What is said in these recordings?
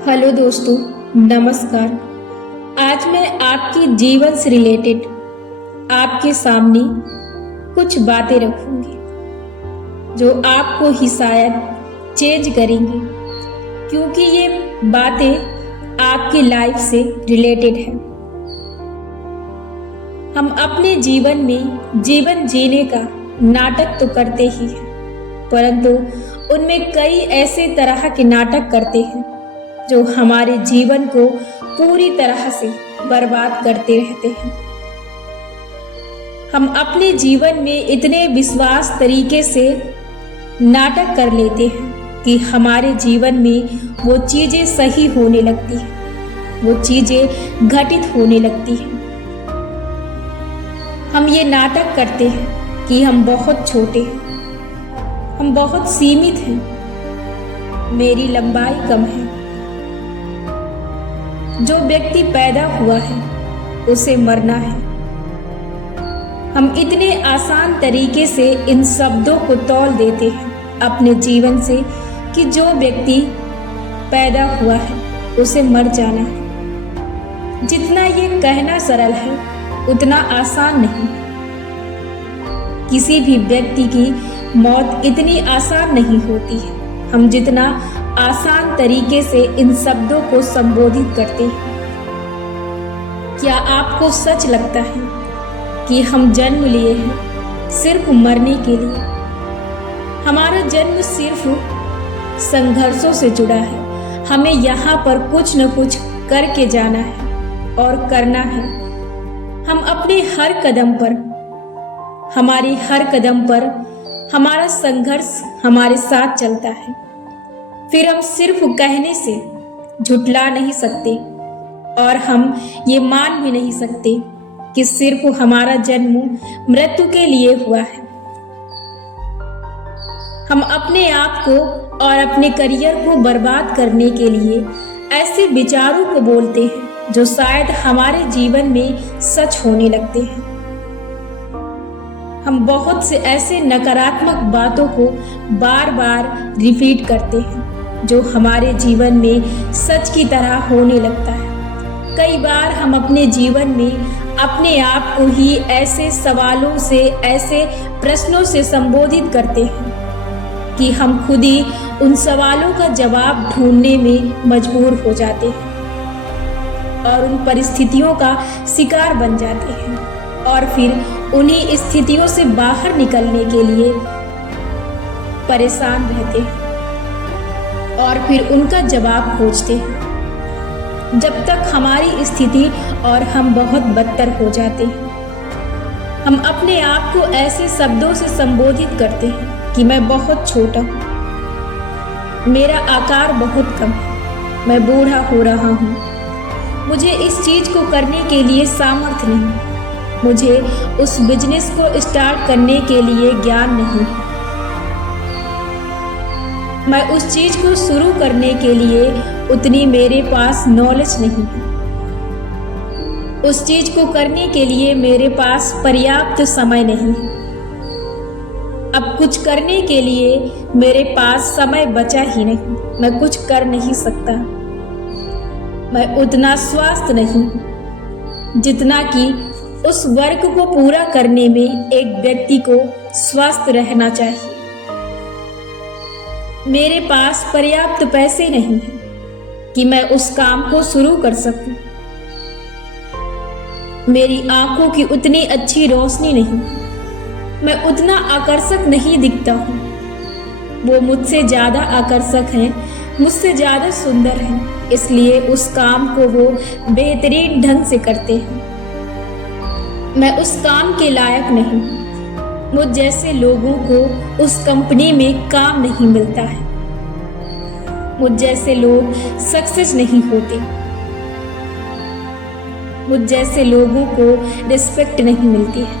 Hello दोस्तों, नमस्कार। आज मैं आपके जीवन से रिलेटेड आपके सामने कुछ बातें रखूंगी जो आपको ही शायद चेंज करेंगी, क्योंकि ये बातें आपकी लाइफ से रिलेटेड है। हम अपने जीवन में जीवन जीने का नाटक तो करते ही हैं, परंतु उनमें कई ऐसे तरह के नाटक करते हैं जो हमारे जीवन को पूरी तरह से बर्बाद करते रहते हैं। हम अपने जीवन में इतने विश्वास तरीके से नाटक कर लेते हैं कि हमारे जीवन में वो चीजें सही होने लगती हैं, वो चीजें घटित होने लगती हैं। हम ये नाटक करते हैं कि हम बहुत छोटे हैं, हम बहुत सीमित हैं, मेरी लंबाई कम है, जो व्यक्ति पैदा हुआ है उसे मरना है। हम इतने आसान तरीके से इन शब्दों को तौल देते हैं अपने जीवन से कि जो व्यक्ति पैदा हुआ है उसे मर जाना है। जितना ये कहना सरल है उतना आसान नहीं। किसी भी व्यक्ति की मौत इतनी आसान नहीं होती है हम जितना आसान तरीके से इन शब्दों को संबोधित करते हैं। क्या आपको सच लगता है कि हम जन्म लिए हैं सिर्फ मरने के लिए? हमारा जन्म सिर्फ संघर्षों से जुड़ा है। हमें यहाँ पर कुछ न कुछ करके जाना है और करना है। हम अपने हर कदम पर, हमारे हर कदम पर हमारा संघर्ष हमारे साथ चलता है। फिर हम सिर्फ कहने से झुठला नहीं सकते और हम ये मान भी नहीं सकते कि सिर्फ हमारा जन्म मृत्यु के लिए हुआ है। हम अपने आप को और अपने करियर को बर्बाद करने के लिए ऐसे विचारों को बोलते हैं जो शायद हमारे जीवन में सच होने लगते हैं। हम बहुत से ऐसे नकारात्मक बातों को बार बार रिपीट करते हैं जो हमारे जीवन में सच की तरह होने लगता है। कई बार हम अपने जीवन में अपने आप को ही ऐसे सवालों से, ऐसे प्रश्नों से संबोधित करते हैं कि हम खुद ही उन सवालों का जवाब ढूंढने में मजबूर हो जाते हैं और उन परिस्थितियों का शिकार बन जाते हैं और फिर उन्हीं स्थितियों से बाहर निकलने के लिए परेशान रहते हैं और फिर उनका जवाब खोजते हैं, जब तक हमारी स्थिति और हम बहुत बदतर हो जाते हैं। हम अपने आप को ऐसे शब्दों से संबोधित करते हैं कि मैं बहुत छोटा हूँ, मेरा आकार बहुत कम है, मैं बूढ़ा हो रहा हूँ, मुझे इस चीज को करने के लिए सामर्थ्य नहीं, मुझे उस बिजनेस को स्टार्ट करने के लिए ज्ञान नहीं, मैं उस चीज को शुरू करने के लिए उतनी मेरे पास नॉलेज नहीं है, उस चीज को करने के लिए मेरे पास पर्याप्त समय नहीं है, अब कुछ करने के लिए मेरे पास समय बचा ही नहीं, मैं कुछ कर नहीं सकता, मैं उतना स्वस्थ नहीं हूं जितना कि उस वर्क को पूरा करने में एक व्यक्ति को स्वस्थ रहना चाहिए, मेरे पास पर्याप्त पैसे नहीं हैं कि मैं उस काम को शुरू कर सकूं, मेरी आंखों की उतनी अच्छी रोशनी नहीं, मैं उतना आकर्षक नहीं दिखता हूं, वो मुझसे ज्यादा आकर्षक हैं, मुझसे ज्यादा सुंदर हैं, इसलिए उस काम को वो बेहतरीन ढंग से करते हैं, मैं उस काम के लायक नहीं, मुझ जैसे लोगों को उस कंपनी में काम नहीं मिलता है, मुझ जैसे लोग सक्सेस नहीं होते, मुझ जैसे लोगों को रिस्पेक्ट नहीं मिलती है,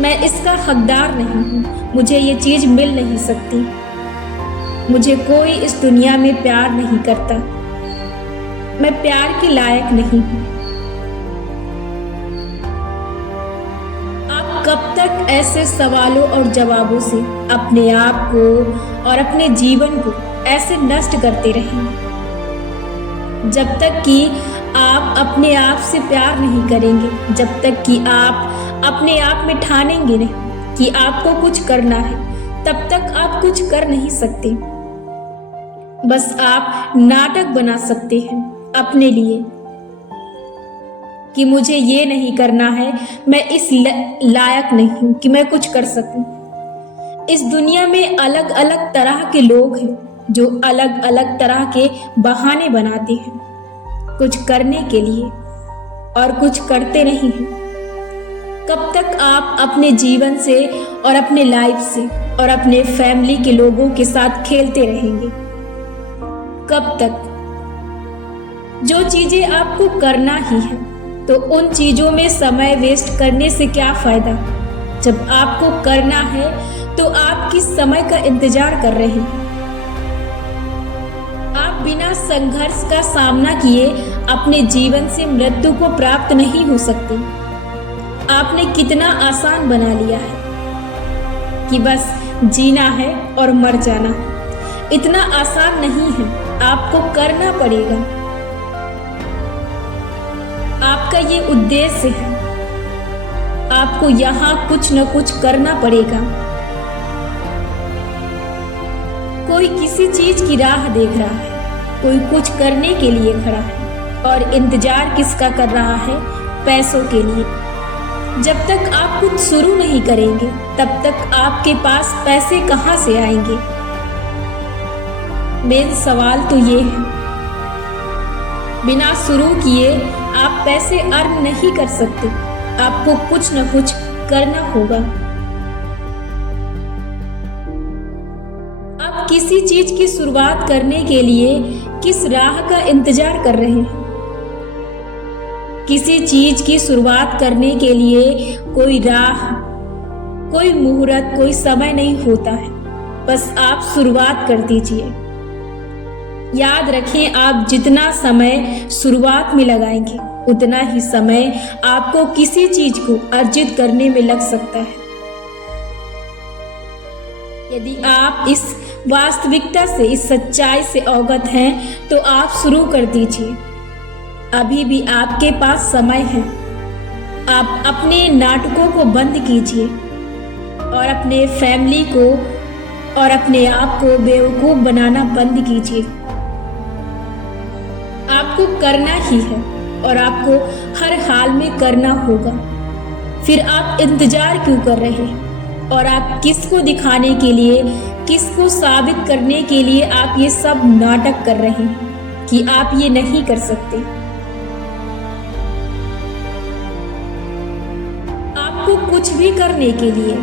मैं इसका हकदार नहीं हूँ, मुझे ये चीज मिल नहीं सकती, मुझे कोई इस दुनिया में प्यार नहीं करता, मैं प्यार के लायक नहीं हूँ। कब तक ऐसे सवालों और जवाबों से अपने आप को और अपने जीवन को ऐसे नष्ट करते रहेंगे? जब तक कि आप अपने आप से प्यार नहीं करेंगे, जब तक कि आप अपने आप में ठानेंगे नहीं कि आपको कुछ करना है, तब तक आप कुछ कर नहीं सकते। बस आप नाटक बना सकते हैं अपने लिए कि मुझे ये नहीं करना है, मैं इस लायक नहीं हूं कि मैं कुछ कर सकूं। इस दुनिया में अलग अलग तरह के लोग हैं जो अलग अलग तरह के बहाने बनाते हैं कुछ करने के लिए और कुछ करते नहीं हैं। कब तक आप अपने जीवन से और अपने लाइफ से और अपने फैमिली के लोगों के साथ खेलते रहेंगे? कब तक? जो चीजें आपको करना ही है तो उन चीजों में समय वेस्ट करने से क्या फायदा? जब आपको करना है तो आप किस समय का इंतजार कर रहे हैं? आप बिना संघर्ष का सामना किए अपने जीवन से मृत्यु को प्राप्त नहीं हो सकते। आपने कितना आसान बना लिया है कि बस जीना है और मर जाना। इतना आसान नहीं है, आपको करना पड़ेगा। आपका ये उद्देश्य है, आपको यहाँ कुछ न कुछ करना पड़ेगा। कोई किसी चीज की राह देख रहा है, कोई कुछ करने के लिए खड़ा है और इंतजार किसका कर रहा है? पैसों के लिए। जब तक आप कुछ शुरू नहीं करेंगे तब तक आपके पास पैसे कहां से आएंगे? मेन सवाल तो ये है, बिना शुरू किए आप पैसे अर्न नहीं कर सकते। आपको कुछ न कुछ करना होगा। आप किसी चीज की शुरुआत करने के लिए किस राह का इंतजार कर रहे हैं? किसी चीज की शुरुआत करने के लिए कोई राह, कोई मुहूर्त, कोई समय नहीं होता है। बस आप शुरुआत कर दीजिए। याद रखें, आप जितना समय शुरुआत में लगाएंगे उतना ही समय आपको किसी चीज को अर्जित करने में लग सकता है। यदि आप इस वास्तविकता से, इस सच्चाई से अवगत हैं तो आप शुरू कर दीजिए। अभी भी आपके पास समय है। आप अपने नाटकों को बंद कीजिए और अपने फैमिली को और अपने आप को बेवकूफ बनाना बंद कीजिए। आपको करना ही है और आपको हर हाल में करना होगा। फिर आप इंतजार क्यों कर रहे हैं? और आप किसको दिखाने के लिए, किसको साबित करने के लिए आप ये सब नाटक कर रहे हैं कि आप ये नहीं कर सकते? आपको कुछ भी करने के लिए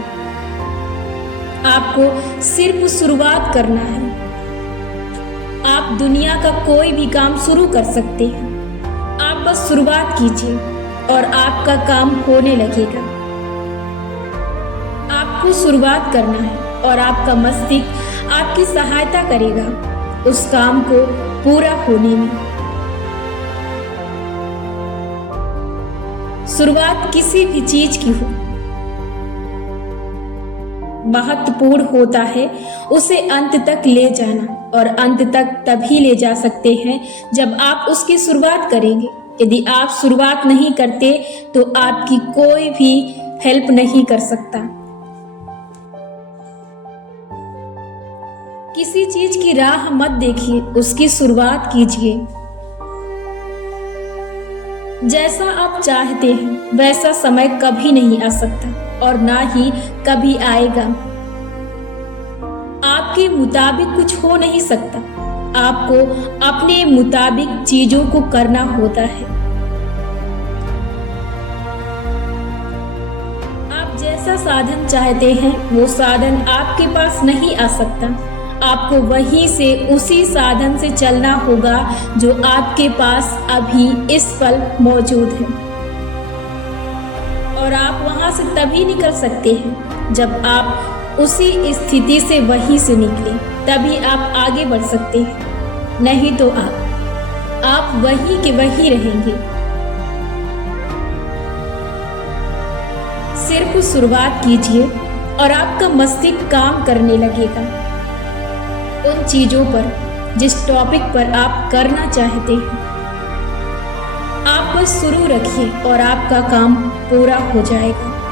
आपको सिर्फ शुरुआत करना है। आप दुनिया का कोई भी काम शुरू कर सकते हैं। आप बस शुरुआत कीजिए और आपका काम होने लगेगा। आपको शुरुआत करना है और आपका मस्तिष्क आपकी सहायता करेगा उस काम को पूरा होने में। शुरुआत किसी भी चीज की हो, महत्वपूर्ण होता है उसे अंत तक ले जाना, और अंत तक तभी ले जा सकते हैं जब आप उसकी शुरुआत करेंगे। यदि आप शुरुआत नहीं करते तो आपकी कोई भी हेल्प नहीं कर सकता। किसी चीज की राह मत देखिए, उसकी शुरुआत कीजिए। जैसा आप चाहते हैं वैसा समय कभी नहीं आ सकता और ना ही कभी आएगा। आपके मुताबिक कुछ हो नहीं सकता। आपको अपने मुताबिक चीजों को करना होता है। आप जैसा साधन चाहते हैं वो साधन आपके पास नहीं आ सकता। आपको वहीं से, उसी साधन से चलना होगा जो आपके पास अभी इस पल मौजूद है। और आप वहां से तभी निकल सकते हैं जब आप उसी स्थिति से वहीं से निकले, तभी आप आगे बढ़ सकते हैं। नहीं तो आप वहीं के वहीं रहेंगे। सिर्फ शुरुआत कीजिए और आपका मस्तिष्क काम करने लगेगा उन चीजों पर जिस टॉपिक पर आप करना चाहते हैं। आप बस शुरू रखिए और आपका काम पूरा हो जाएगा।